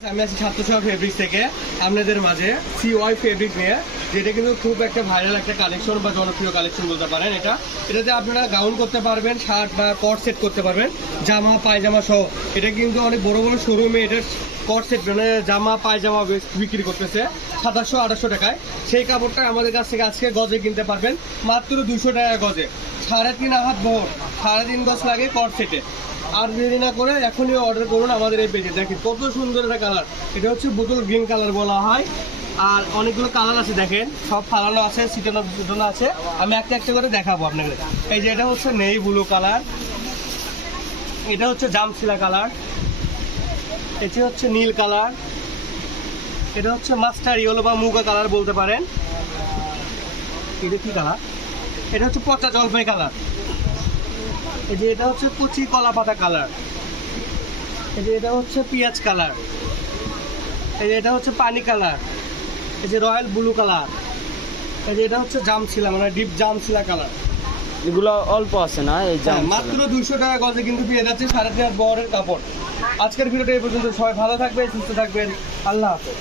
আমি আছি ছাত্রসভা ফেব্রিক থেকে আপনাদের মাঝে সিওয়াই ফেব্রিক নিয়ে, যেটা কিন্তু খুব একটা ভাইরাল একটা কালেকশন বা জনপ্রিয় কালেকশন বলতে পারেন। এটাতে আপনারা গাউন করতে পারবেন, শার্ট বা কট সেট করতে পারবেন, জামা পায়জামা সহ। এটা কিন্তু অনেক বড় বড় শোরুমে এটার কট সেট মানে জামা পায়জামা বিক্রি করতেছে 700-800 টাকায়। সেই কাপড়টা আমাদের কাছ থেকে আজকে গজে কিনতে পারবেন মাত্র 200 টাকা গজে। 3.5 হাত বহর, 3.5 গজ লাগে কট সেটে। আর দেরি না করে এখনই অর্ডার করুন আমাদের এই পেজে। দেখেন কত সুন্দর একটা কালার, এটা হচ্ছে বোতল গ্রিন কালার বলা হয়। আর অনেকগুলো কালার আছে, দেখেন সব ফালানো আছে, সিটানো আছে। আমি একটা একটা করে দেখাবো আপনাকে। এই যে এটা হচ্ছে নেই ব্লু কালার, এটা হচ্ছে জামশিলা কালার, এটি হচ্ছে নীল কালার, এটা হচ্ছে মাস্টার ইয়েলো বা মুগা কালার বলতে পারেন। এটা কি কালার? এটা হচ্ছে পচা জলপাই কালার। এই যে এটা হচ্ছে কচি কলা পাতা কালার। এই যে এটা হচ্ছে পেঁয়াজ কালার। এই যে এটা হচ্ছে পানি কালার। এই যে রয়্যাল ব্লু কালার। এই যে এটা হচ্ছে জামশিলা মানে ডিপ জামশিলা কালার। এগুলো অল্প আছে না এই জাম মাত্র 200 টাকা গজে কিন্তু পেয়ে যাচ্ছে 3.5 বহরের কাপড়। আজকের ভিডিওটা এই পর্যন্ত। সবাই ভালো থাকবেন, সুস্থ থাকবেন, আল্লাহ হাফেজ।